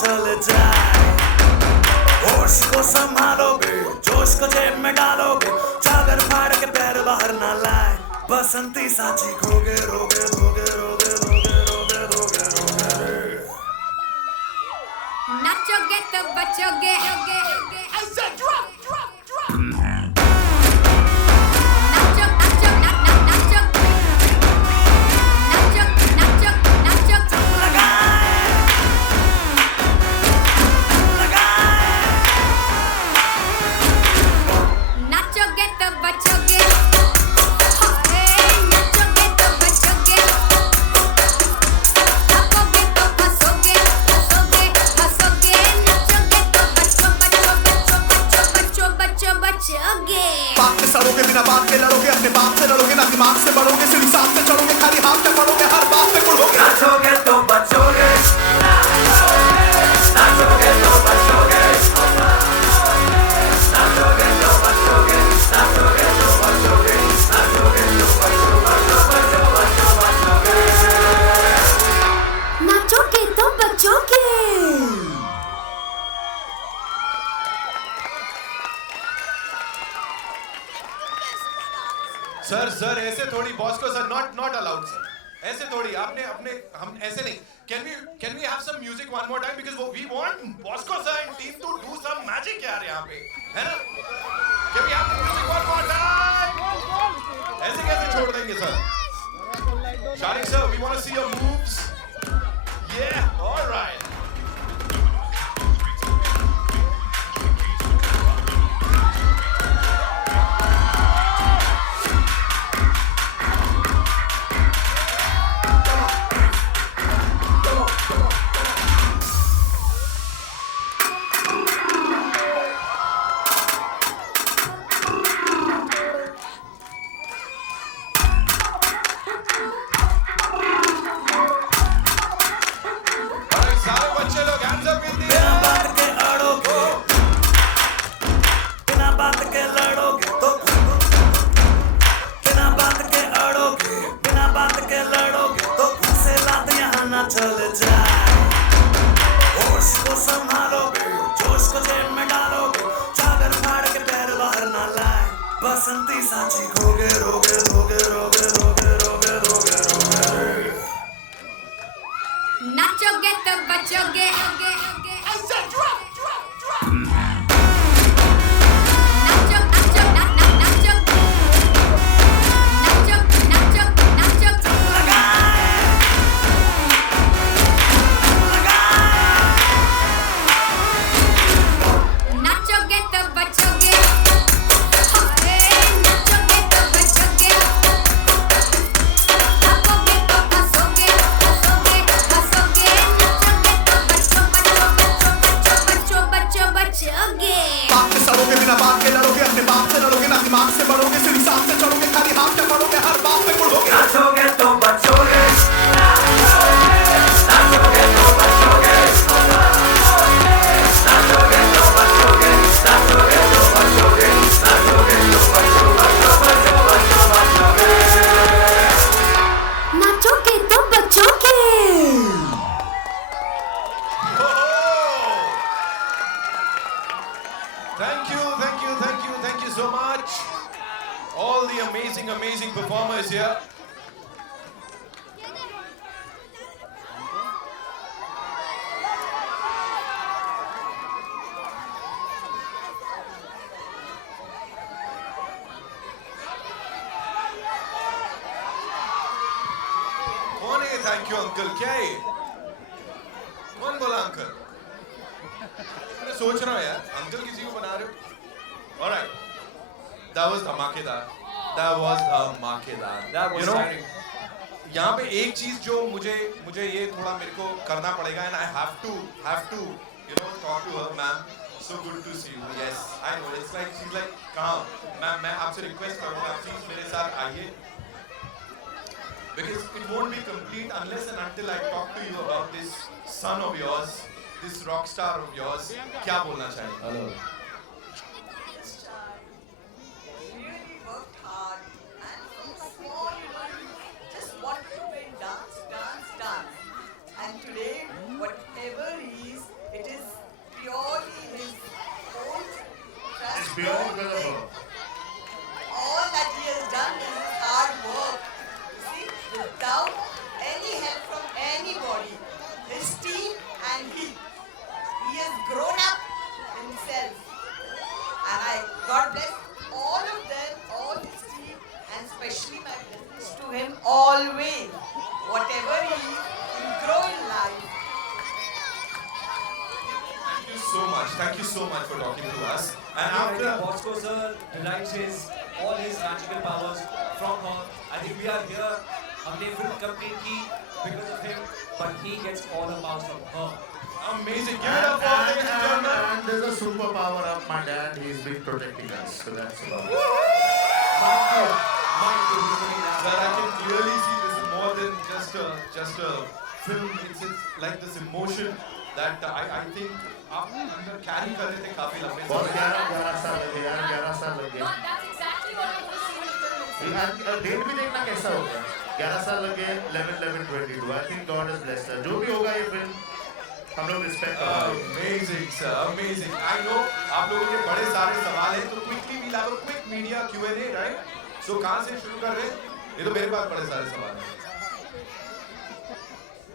चल जाए। होश को संभालोगे, जोश को जेब में डालोगे, चादर फाड़ के पैर बाहर ना लाए। बसंती सा चीखोगे, रोगे रोगे रोगे रोगे रोगे रोगे रोगे। नाचोगे तो बचोगे। I said drop, drop, drop. नाचो नाचो नाचो नाचो नाचो नाचो नाचो लगाए नाचोगे तो बचोगे। नाचोगे तो बचोगे। भागोगे तो फंसोगे फंसोगे फंसोगे। नाचोगे तो बचो बचो बचो बचो बचो बचो बचोगे। बात में सड़ोगे, बिना बात के लड़ोगे, अपने बाप से लड़ोगे, ना दिमाग से बढ़ोगे, सीढ़ी सांस से चढ़ोगे, खाली हाथ में पड़ोगे, हर बात में कुड़ोगे। नाचोगे तो बचोगे, नाचोगे तो बचोगे, नाचोगे तो बचोगे, नाचोगे तो बचोगे, नाचोगे तो बचो बचो बचो बचो बचोगे। नाचोगे तो बचोगे। सर ऐसे थोड़ी बॉस को सर नॉट अलाउड सर। ऐसे थोड़ी आपने अपने हम ऐसे नहीं। Can we have some music one more time because we want Bosco sir and team to do some magic यार यहाँ पे, है ना? Can we have music one more time? ऐसे कैसे छोड़ देंगे sir? Sharik sir, we want to see your moves. Yeah, all right. सारे बच्चे लोग hands up in the air. बिना बात के अड़ोगे, बिना बात के लड़ोगे तो, बिना बात के अड़ोगे, बिना बात के लड़ोगे तो से लात यहाँ ना चल जाए। होश को संभालोगे, जोश को जेब में डालोगे, चादर फाड़ के पैर बाहर ना लाए। बसंती सा चीखोगे, रोगे रोगे रोगे रोगे रोगे रोगे रोगे। नाचोगे तो बचोगे। I said drop, drop, drop. नाचो नाचो नाचो नाचो नाचो नाचो नाचो नाचोगे तो बचोगे। नाचोगे तो बचोगे। भागोगे तो फंसोगे फंसोगे फंसोगे। नाचोगे तो बचो बचो बचो बचो बचो बचो बचोगे। बात में सड़ोगे, बिना बात के लड़ोगे, अपने बाप से लड़ोगे, ना दिमाग से बढ़ोगे, सीढ़ी सांस से चढ़ोगे, खाली हाथ में पड़ोगे, हर बात में कुड़ोगे। नाचोगे तो बचोगे, नाचोगे तो बचोगे, नाचोगे तो बचोगे, नाचोगे तो बचोगे, नाचोगे तो बचो बचो बचो बचो बचोगे। नाचोगे तो बचोगे। Thank you so much. All the amazing performers here. कौन है थैंक यू अंकल? क्या है? कौन बोला अंकल? मैं सोच रहा हूँ यार, अंकल किसी को बना रहे हो? Alright, that was धमाकेदार. That was धमाकेदार. That was exciting. यहाँ पे एक चीज जो मुझे ये थोड़ा मेरे को करना पड़ेगा and I have to talk to her. Ma'am, so good to see you. Yes, I know. It's like she's like कहाँ? मैम मैं आपसे रिक्वेस्ट करूँगा प्लीज मेरे साथ आइए. Because it won't be complete unless and until I talk to you about this son of yours, this rock star of yours. क्या बोलना चाहिए? Hello. Really worked hard and from small, just wanted to play dance. And today, whatever he is, thank you so much for talking to us. And I after think Bosco sir derives all his magical powers from her. I think we are here. हमने film complete की because of him, but he gets all the powers from her. amazing, give it up for ladies and gentlemen. And there's a superpower of my dad. He's been protecting us, so that's about it. Mike, who's doing that. Sir, I can clearly see this is more than just a film. It's like this emotion that I think आप अंदर carry कर रहे थे काफी लंबे बहुत समय. 11 साल लगे यार, 11 साल लगे. That's exactly what I was saying in the film. Date भी देखना कैसा होगा. 11 साल लगे, 11/11/22. I think God has blessed us. जो भी होगा ये फिल्म हम लोग रिस्पेक्ट करेंगे. Amazing, sir, amazing. I know आप लोगों के बड़े सारे सवाल हैं, तो quickly we'll have a quick media Q&A, right? So कहाँ से शुरू कर रहे हैं? ये तो मेरे पास बड़े सारे सवाल हैं.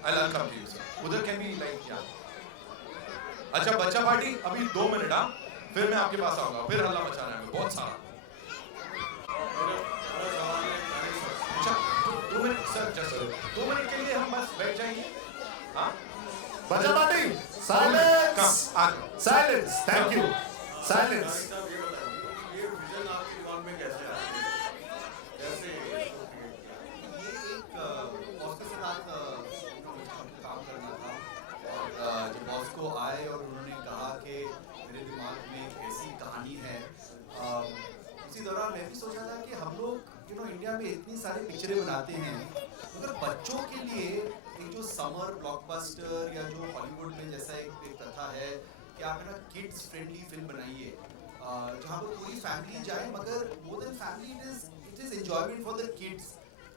I'll come to you, sir. उधर can we like yeah. अच्छा बच्चा पार्टी अभी 2 मिनट हाँ, फिर मैं आपके पास आऊँगा, फिर हल्ला मचाना है बहुत सारा. अच्छा 2 मिनट सर, जस्ट 2 मिनट के लिए हम बस बैठ जाएंगे, हाँ? बच्चा party, silence, silence. Thank you, silence. ये विजन आपके दिमाग में कैसे आया? कैसे ये एक बॉस के साथ काम करना था और जब बॉस को आए और उन्होंने कहा कि मेरे दिमाग में एक ऐसी कहानी है, उसी दौरान मैं भी सोचा था कि हम लोग इंडिया में इतनी सारी पिक्चरें बनाते हैं, मगर बच्चों के लिए एक जो समर ब्लॉकबस्टर या जो हॉलीवुड में जैसा एक प्रथा है कि आप है ना किड्स फ्रेंडली फिल्म बनाइए जहाँ पर पूरी फैमिली जाए, मगर more than family it is enjoyment for the kids.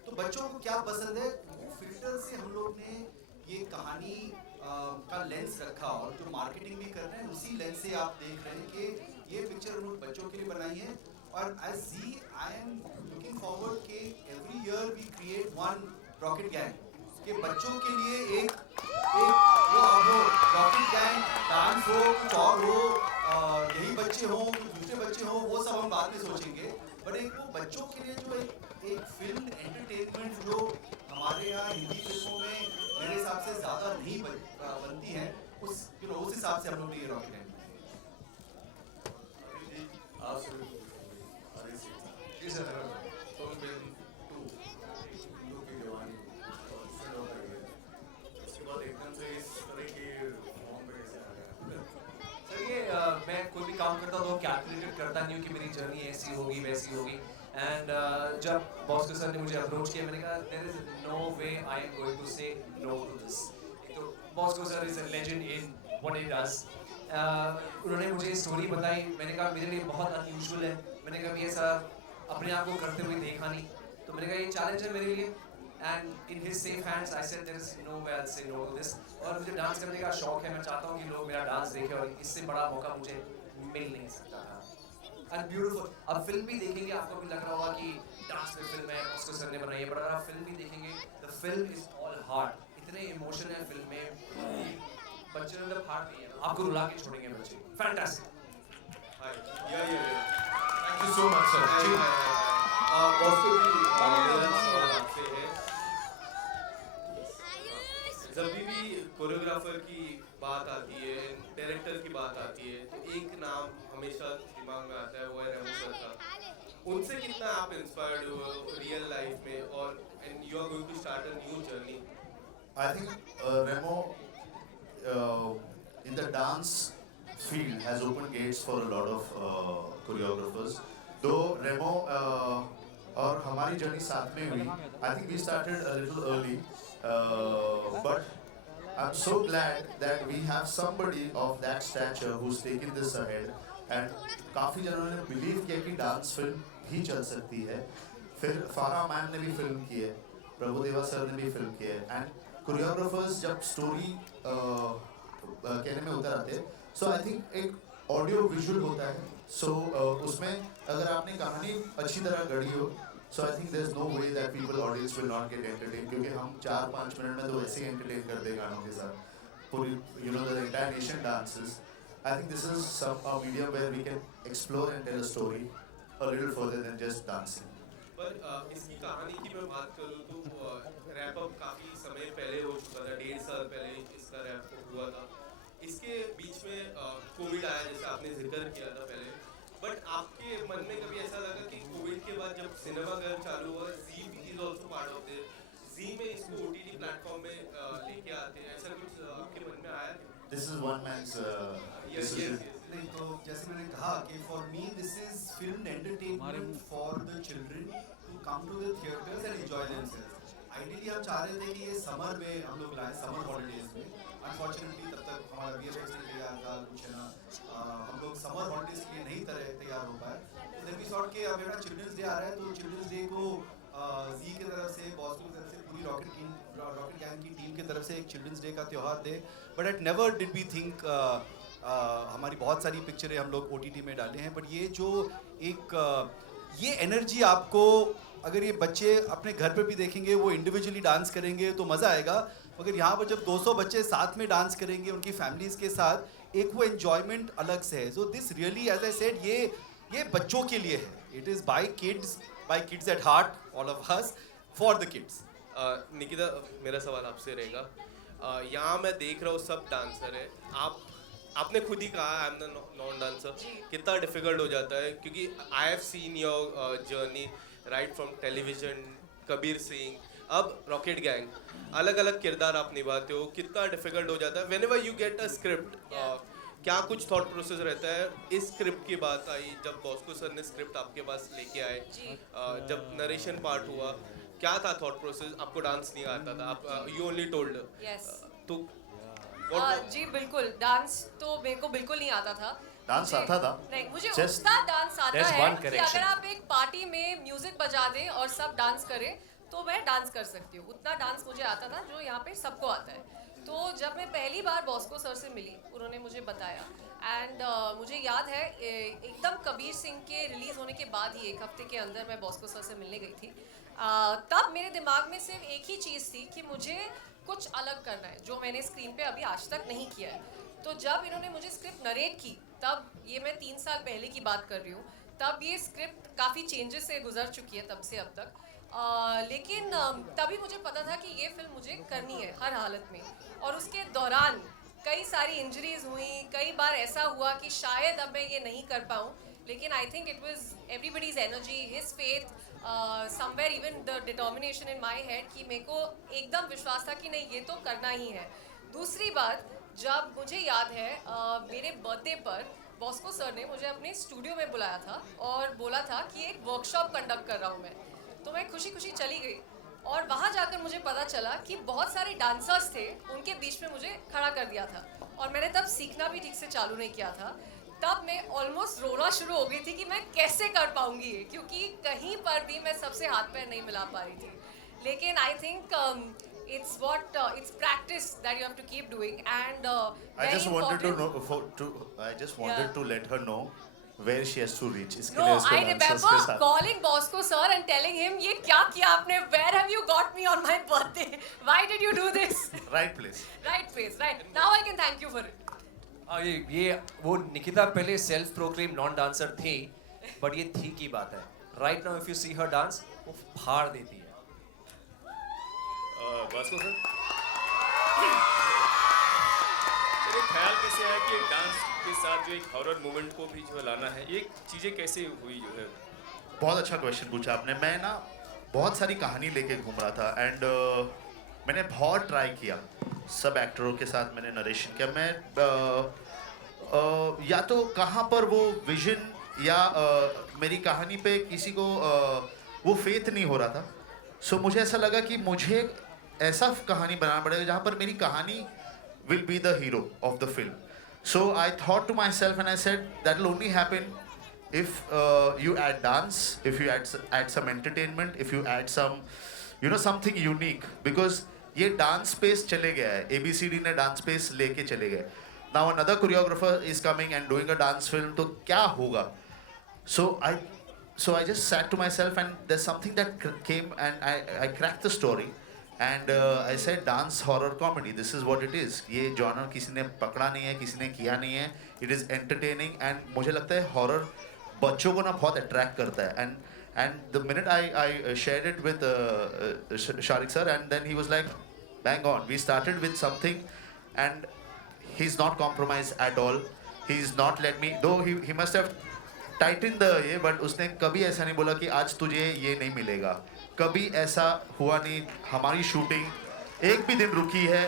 तो बच्चों को क्या पसंद है वो फिल्टर से हम लोग ने ये कहानी का लेंस रखा और जो मार्केटिंग भी कर रहे हैं उसी लेंस से आप देख रहे हैं कि ये पिक्चर हम लोग बच्चों के लिए बनाई है. और आई एम लुकिंग फॉरवर्ड कि every year we create one Rocket Gang कि बच्चों के लिए एक वो रॉकेट गैंग डांस हो, कुछ और हो, यही बच्चे हों, कुछ दूसरे बच्चे हों, वो सब हम बाद में सोचेंगे. बट एक वो बच्चों के लिए जो एक फिल्म एंटरटेनमेंट जो हमारे यहाँ हिंदी फिल्मों में मेरे हिसाब से ज़्यादा नहीं बनती है, उस हिसाब से हम लोग ने ये रॉकेट गैंग. जी सर. सर ये मैं कोई भी काम करता हूँ तो कैलकुलेटेड करता नहीं हूँ कि मेरी जर्नी ऐसी होगी वैसी होगी. एंड जब बॉस्को सर ने मुझे अप्रोच किया मैंने कहा there is no way I am going to say no to this. तो Bosco sir is a legend in what he does. उन्होंने मुझे स्टोरी बताई, मैंने कहा मेरे लिए बहुत अनयूजुअल है, मैंने कहा ऐसा अपने आप को करते हुए देखा नहीं, तो मैंने कहा ये चैलेंज है मेरे लिए. And in his safe hands I said there is no way I will say no to this. और मुझे डांस करने का शौक है, मैं चाहता हूँ कि लोग मेरा डांस देखें और इससे बड़ा मौका मुझे मिल नहीं सकता था. And beautiful. अब फिल्म भी देखेंगे आपको भी लग रहा होगा कि डांस में फिल्म है उसको सर ने बनाई है, बट अगर आप फिल्म भी देखेंगे the film is all heart. इतने इमोशन है फिल्म में, बच्चे अंदर हार्ट नहीं है, आपको रुला के छोड़ेंगे बच्चे. Fantastic. Thank you so much, sir. जी. बॉस्को जी मेरा सवाल आपसे है, जब भी कोरियोग्राफर की बात आती है, डायरेक्टर की बात आती है, तो एक नाम हमेशा दिमाग में आता है, वो है रेमो सर का. उनसे कितना आप इंस्पायर्ड हो रियल लाइफ में, और and you are going to start a new journey? I think Remo in the dance field has opened gates for a lot of choreographers. Though Remo और हमारी जर्नी साथ में हुई, I think we started a little early, but I'm so glad that we have somebody of that stature who's taken this ahead. And काफ़ी जनों ने believe किया कि डांस फिल्म भी चल सकती है. फिर फारा मैम ने भी फिल्म की है, प्रभुदेवा सर ने भी फिल्म की है. एंड कोरियोग्राफर्स जब स्टोरी कहने में उतर आते हैं, सो आई थिंक एक ऑडियो विजुअल होता है. सो उसमें अगर आपने कहानी अच्छी तरह गढ़ी हो, so I think there is no way that people audience will not get entertain, क्योंकि हम 4-5 मिनट में तो ऐसे ही एंटरटेन कर दे गानों के साथ. पूरी the entire nation dances. I think this is some medium where we can explore and tell a story a little further than just dancing. पर इसकी कहानी की मैं बात करूँ तो रैप अप काफ़ी समय पहले हो चुका था, 1.5 साल पहले इसका रैप हुआ था. इसके बीच में कोविड आया जैसे आपने जिक्र किया था पहले, बट आपके मन में कभी ऐसा लगा कि कोविड के बाद जब सिनेमाघर चालू हुआ, Zee is also part of this, Zee में इसको OTT प्लेटफॉर्म में लेके आते हैं, ऐसा कुछ आपके मन में आया? This is one man's Yes, decision. yes. नहीं तो जैसे मैंने कहा कि for me this is film entertainment for the children to come to the theatres and enjoy themselves. Ideally हम चाह रहे थे कि ये समर में हम लोग लाएं, समर हॉलीडेज में। अनफॉर्चुनेटली तब तक हमारा VFX नहीं तैयार था, कुछ है ना, हम लोग समर हॉलीडेज के लिए नहीं तैयार हो पाए। देन वी थॉट कि अब मेरा चिल्ड्रंस डे आ रहा है, तो चिल्ड्रंस डे को जी की तरफ से, बॉस्को की तरफ से, पूरी रॉकेट गैंग की टीम की तरफ से एक चिल्ड्रंस डे का त्यौहार दे। But at never did we think, हमारी बहुत सारी पिक्चरें हम लोग OTT में डाले हैं, बट ये जो एक ये एनर्जी आपको, अगर ये बच्चे अपने घर पे भी देखेंगे, वो इंडिविजुअली डांस करेंगे तो मज़ा आएगा, मगर यहाँ पर जब 200 बच्चे साथ में डांस करेंगे उनकी फैमिलीज़ के साथ, एक वो एन्जॉयमेंट अलग से है। So this really, as I said, ये बच्चों के लिए है। It is by kids at heart, all of us, for the kids. Nikita, मेरा सवाल आपसे रहेगा, यहाँ मैं देख रहा हूँ सब डांसर है, आपने खुद ही कहा I am the non dancer, कितना डिफिकल्ट हो जाता है, क्योंकि I have seen your journey right from television, Kabir Singh, अब रॉकेट गैंग, अलग अलग किरदार आप निभाते हो, कितना डिफिकल्ट हो जाता है whenever you get a script, क्या कुछ थॉट प्रोसेस रहता है? इस स्क्रिप्ट की बात आई जब बॉस्को सर ने स्क्रिप्ट आपके पास लेके आए, जब नरेशन पार्ट हुआ, क्या था थॉट प्रोसेस? आपको डांस नहीं आता था, आप यू ओनली टोल्ड, तो जी बिल्कुल, डांस तो मेरे को बिल्कुल नहीं आता था। डांस आता था? नहीं, मुझे Just- उतना डांस आता There's है one कि correction. अगर आप एक पार्टी में म्यूजिक बजा दें और सब डांस करें तो मैं डांस कर सकती हूँ। उतना डांस मुझे आता था जो यहाँ पे सबको आता है। तो जब मैं पहली बार बॉस्को सर से मिली, उन्होंने मुझे बताया, एंड मुझे याद है एकदम कबीर सिंह के रिलीज़ होने के बाद ही 1 हफ्ते के अंदर मैं बॉस्को सर से मिलने गई थी। तब मेरे दिमाग में सिर्फ एक ही चीज़ थी कि मुझे कुछ अलग करना है जो मैंने स्क्रीन पे अभी आज तक नहीं किया है। तो जब इन्होंने मुझे स्क्रिप्ट नरेट की, तब ये मैं 3 साल पहले की बात कर रही हूँ, तब ये स्क्रिप्ट काफ़ी चेंजेस से गुजर चुकी है तब से अब तक। लेकिन तभी मुझे पता था कि ये फिल्म मुझे करनी है हर हालत में। और उसके दौरान कई सारी इंजरीज हुई, कई बार ऐसा हुआ कि शायद अब मैं ये नहीं कर पाऊँ, लेकिन I think it was everybody's energy, his faith, somewhere even the determination in my head कि मेरे को एकदम विश्वास था कि नहीं, ये तो करना ही है। दूसरी बात, जब मुझे याद है मेरे बर्थडे पर बॉस्को सर ने मुझे अपने स्टूडियो में बुलाया था और बोला था कि एक वर्कशॉप कंडक्ट कर रहा हूँ मैं। तो मैं खुशी खुशी चली गई और वहाँ जाकर मुझे पता चला कि बहुत सारे डांसर्स थे, उनके बीच में मुझे खड़ा कर दिया था और मैंने तब सीखना भी ठीक से चालू नहीं किया था। तब मैं ऑलमोस्ट रोना शुरू हो गई थी कि मैं कैसे कर पाऊँगी ये, क्योंकि कहीं पर भी मैं सबसे हाथ पैर नहीं मिला पा रही थी। लेकिन I think it's practice that you have to keep doing, and I just wanted to know, I just wanted to let her know where she has to reach. इसके लिए No, उसको I dancers remember के साथ- calling Bosco sir and telling him, ये क्या किया आपने? Where have you got me on my birthday? Why did you do this? Right place. Right place, right. Now I can thank you for it. ये वो निकिता पहले self proclaim non dancer थी, but ये थी की बात है। Right now if you see her dance, वो फाड़ देती है। बॉस्को सर, मेरे ख्याल कैसे है कि डांस के साथ जो एक हॉरर मूवमेंट को भी जो लाना है, ये चीज़ें कैसे हुई जो है? बहुत अच्छा क्वेश्चन पूछा आपने। मैं ना बहुत सारी कहानी लेके घूम रहा था एंड मैंने बहुत ट्राई किया, सब एक्टरों के साथ मैंने नरेशन किया। मैं या तो कहाँ पर वो विजन या मेरी कहानी पे किसी को वो फेथ नहीं हो रहा था। सो मुझे ऐसा लगा कि मुझे ऐसा कहानी बनाना पड़ेगा जहाँ पर मेरी कहानी will be the hero of the film. So I thought to myself and I said that will only happen if you add dance, if you add some entertainment, if you add some, you know, something unique. Because ये dance space चले गया है, ABCD ने dance space लेके चले गए. Now another choreographer is coming and doing a dance film, तो क्या होगा? So I just sat to myself and there's something that came and I cracked the story. And I said dance horror comedy, this is what it is. ये genre किसी ने पकड़ा नहीं है, किसी ने किया नहीं है. It is entertaining and मुझे लगता है horror बच्चों को ना बहुत attract करता है. And the minute I shared it with Sharik sir, and then he was like, bang on. We started with something and he's not compromised at all. he's not let me, though he must have tightened the ये, but उसने कभी ऐसा नहीं बोला कि आज तुझे ये नहीं मिलेगा. कभी ऐसा हुआ नहीं. हमारी शूटिंग एक भी दिन रुकी है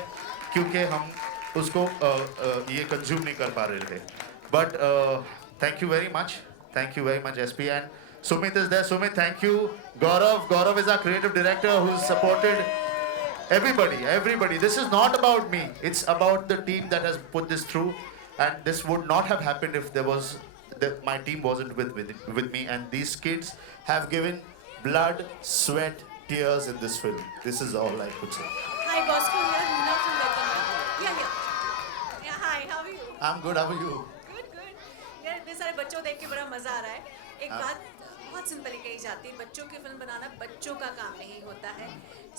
क्योंकि हम उसको ये कंज्यूम नहीं कर पा रहे थे. But thank you very much. Thank you very much, SP. And Sumit is there. Sumit, thank you. Gaurav is our creative director who's supported everybody. This is not about me. It's about the team that has put this through. And this would not have happened if my team wasn't with me. And these kids have given blood, sweat, tears in this film. This is all I could say. Hi, Bosco. Here, Meena from Welcome. Yeah. Hi, how are you? I'm good. How are you? Good. यार इतने सारे बच्चों को देख के बड़ा मजा आ रहा है. एक बात बहुत सिंपल कही जाती है, बच्चों की फिल्म बनाना बच्चों का काम नहीं होता है.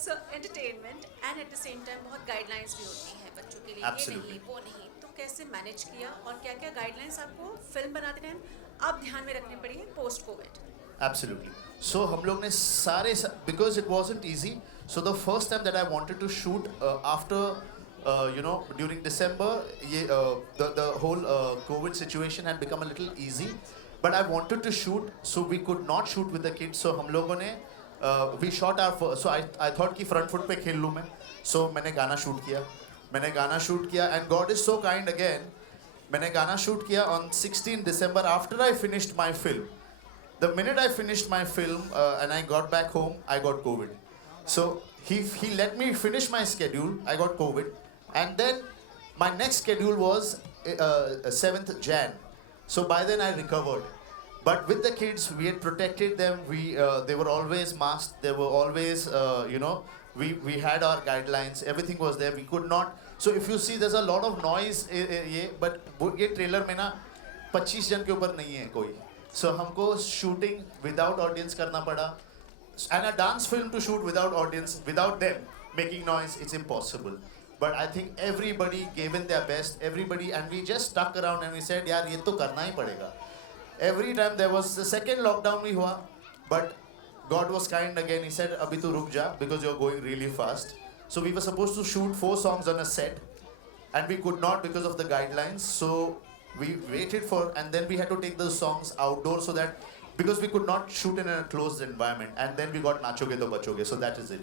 So entertainment and at the same time बहुत गाइडलाइंस भी होती हैं बच्चों के लिए. Absolutely. ये नहीं वो नहीं, तो कैसे मैनेज किया और क्या क्या गाइडलाइंस आपको फिल्म बनाते टाइम आप ध्यान में रखनी पड़ी है पोस्ट कोविड? Absolutely. So हम लोग ने सारे because it wasn't easy. So the first time that I wanted to shoot after during December, the whole COVID situation had become a little easy. But I wanted to shoot, so we could not shoot with the kids. So हम लोगों ने we shot our first. So I thought कि front foot पे खेल लूँ मैं. So मैंने गाना shoot किया. And God is so kind again. मैंने गाना shoot किया on 16 December after I finished my film. The minute I finished my film and I got back home, I got COVID. So he let me finish my schedule. I got COVID, and then my next schedule was 7th Jan. So by then I recovered. But with the kids, we had protected them. They were always masked. They were always we had our guidelines. Everything was there. We could not. So if you see, there's a lot of noise. But ये trailer में ना 25 जन के ऊपर नहीं है कोई. So हमको shooting without audience करना पड़ा. And a dance film to shoot without audience, without them making noise, it's impossible. But I think everybody gave in their best. Everybody, and we just stuck around and we said, यार ये तो करना ही पड़ेगा. Every time there was the second lockdown भी हुआ, but God was kind again. He said, अभी तो रुक जा because you're going really fast. So we were supposed to shoot 4 songs on a set, and we could not because of the guidelines. So we waited for, and then we had to take those songs outdoor so that, because we could not shoot in a closed environment, and then we got Nachoge to Bachoge. So that is it.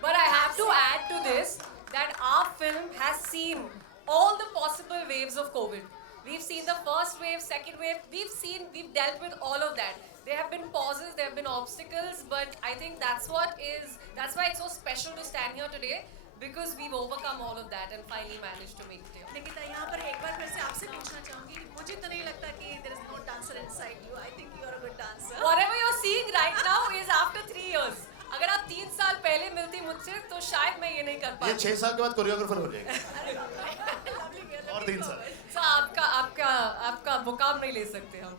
But I have to add to this that our film has seen all the possible waves of COVID. We've seen the first wave, second wave. We've dealt with all of that. There have been pauses, there have been obstacles, but I think that's why it's so special to stand here today, because we've overcome all of that and finally managed to make it here. Nikita, यहाँ पर एक बार फिर से आपसे पूछना चाहूँगी कि मुझे तो नहीं लगता कि there is no dancer inside you. I think you are a good dancer. Whatever you're seeing right now is after 3 years. अगर आप 3 साल पहले मिलती मुझसे तो शायद मैं ये नहीं कर पाती. ये 6 साल के बाद कोरियोग्राफर हो जाएगा. और 3 साल. So आपका मुकाम नहीं ले सकते हम.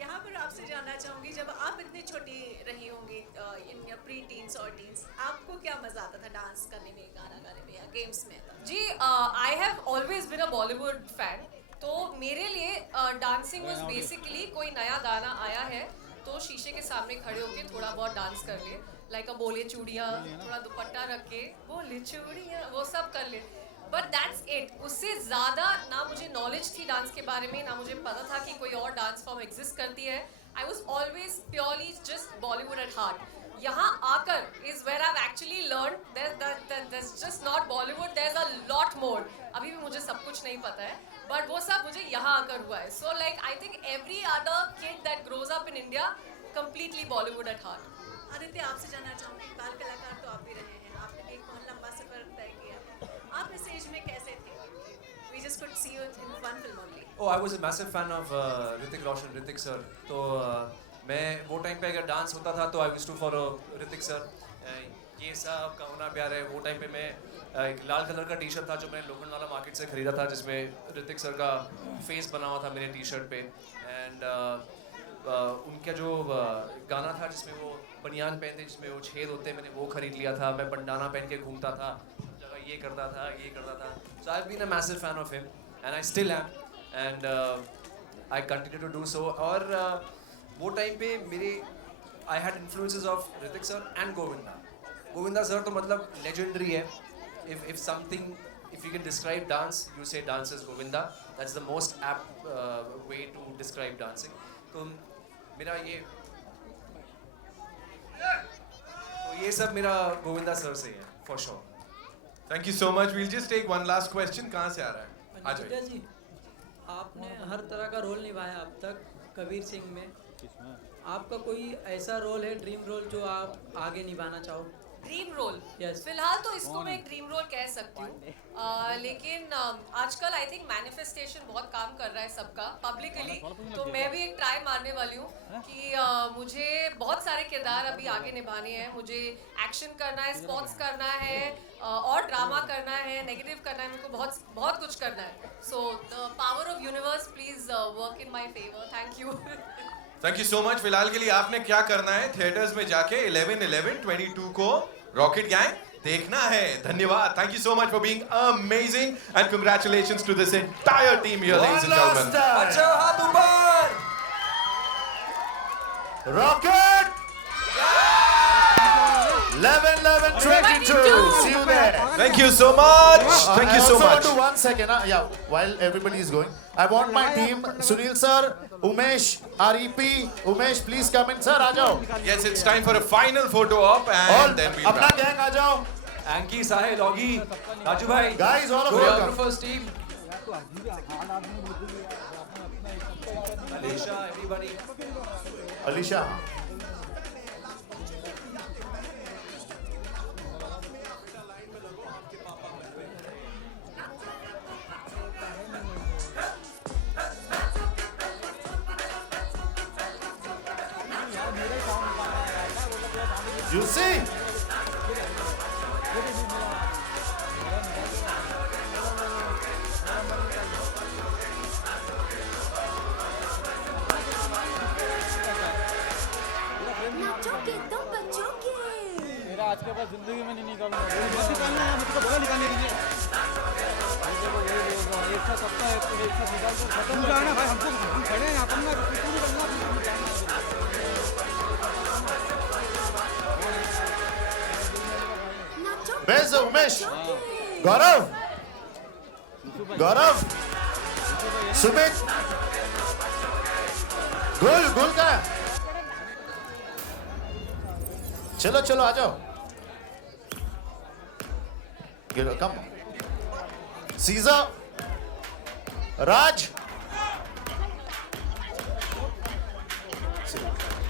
यहाँ पर आपसे जानना चाहूँगी, जब आप इतनी छोटी रही होंगी इन प्री टीन्स और टीन्स, आपको क्या मजा आता था डांस करने में, गाना गाने में या गेम्स में? जी, I have always been a Bollywood fan. तो मेरे लिए डांसिंग वाज बेसिकली कोई नया गाना आया है तो शीशे के सामने खड़े होके थोड़ा बहुत डांस कर ले, लाइक बोले चूड़ियाँ, थोड़ा दुपट्टा रख के बोले चूड़ियाँ, वो सब कर ले. But that's it. उससे ज़्यादा ना मुझे नॉलेज थी डांस के बारे में, ना मुझे पता था कि कोई और डांस फॉर्म एग्जिस्ट करती है. I was always purely just Bollywood at heart. यहाँ आकर is where I actually learn there's just not Bollywood, there's a lot more. अभी भी मुझे सब कुछ नहीं पता है, बट वो सब मुझे यहाँ आकर हुआ है. So like I think every other kid that grows up in India completely Bollywood at heart. Aditya, आपसे जानना चाहूँगी, बाल कलाकार तो आप भी रहे हैं, आपने भी एक बहुत लंबा सफर तय किया. आप इस एज में कैसे थे? We just could see you in one film only. Oh, I was a massive fan of Hrithik Roshan, Hrithik sir. तो मैं वो टाइम पे अगर डांस होता था तो I used to follow Hrithik sir. ये सब का होना प्यार है. वो टाइम पे मैं एक लाल कलर का टी शर्ट था जो मैंने लोखंडवाला मार्केट से खरीदा था, जिसमें ऋतिक सर का फेस बना हुआ था मेरे टी शर्ट पे. एंड उनका जो गाना था जिसमें वो बनियान पहनते, जिसमें वो छेद होते, मैंने वो खरीद लिया था. मैं बंडाना पहन के घूमता था, जगह ये करता था. So I've been a massive fan of him and I still am, and I continue to do so. और वो टाइम पे मेरे I had influences of Hrithik sir and Govinda. Govinda sir तो मतलब legendary है. If something if you can describe dance, you say dance is Govinda. That's the most apt way to describe dancing. तो ये सब मेरा Govinda sir से है, for sure. Thank you so much. We'll just take one last question. कहाँ से आ रहा है? आ जाइए. पंडित जी, आपने हर तरह का रोल निभाया अब तक कबीर सिंह में. आपका कोई ऐसा रोल है, ड्रीम रोल, जो आप आगे निभाना चाहो? Dream role Yes. फिलहाल तो इसको मैं एक ड्रीम रोल कह सकती हूँ, लेकिन आजकल आई थिंक मैनिफेस्टेशन बहुत काम कर रहा है सबका पब्लिकली, तो मैं भी एक ट्राई मारने वाली हूँ कि मुझे बहुत सारे किरदार अभी आगे निभाने हैं. मुझे एक्शन करना है, स्पोर्ट्स करना है, और ड्रामा करना है, नेगेटिव करना है, मुझको बहुत बहुत कुछ करना है. So the power of universe please work in my favour. Thank you. Thank you so much. फिलहाल के लिए आपने क्या करना है, थिएटर्स में जाके 11/11/22 को रॉकेट गैंग देखना है. धन्यवाद. Thank you so much for being amazing and congratulations to this entire team here, ladies and gentlemen. बच्चों हाथ ऊपर. Rocket! 11/11/22. See you there. Thank you so much. Thank you so I also want much. to 1 second. Yeah, while everybody is going, I want my team, Sunil sir, Umesh, REP, Umesh, please come in, sir. आ जाओ. Yes, it's time for a final photo op All and then we'll अपना wrap. Gang आ जाओ. Anki, Sahil, Logi, Raju bhai. Guys, all of you come. Choreographers team. Alisha, everybody. Alisha. You see? नाचोगे तो बचोगे. मेरा आज के बाद जिंदगी में नहीं निकालना है, मुझको बगल निकालने दीजिए. एक साथ सबका एक साथ निकाल कर खत्म हो जाना भाई. हमको हम खड़े हैं यहाँ पर ना, तू निकलना. Where's Umesh? Gaurav? Gaurav? Sumit? गुल का? चलो चलो आ जाओ. Come. Caesar? Raj?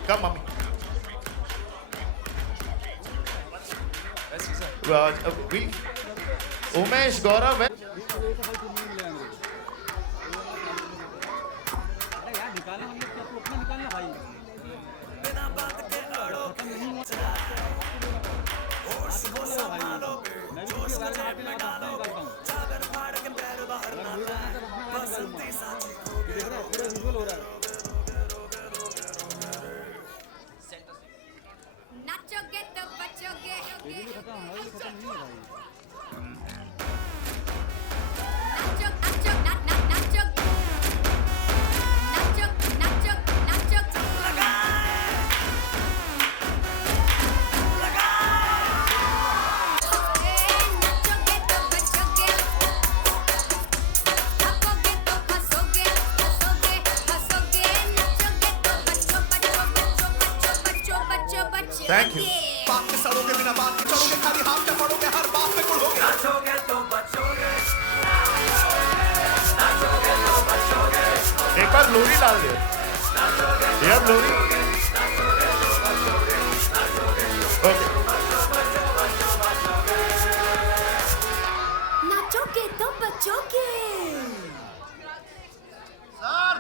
Come, mommy. Umesh, Gaurav. नाचोगे तो बचोगे. Thank you. बात के सड़ोगे बिना बात के चढ़ोगे, खाली हाथ पे पड़ोगे, हर बात पे कुड़ोगे. नाचोगे तो बचोगे. एक बार लोरी डाल दे. यार लोरी. Okay. नाचोगे तो बचोगे. Sir.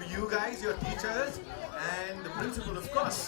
To you guys, your teachers, and the principal, of course.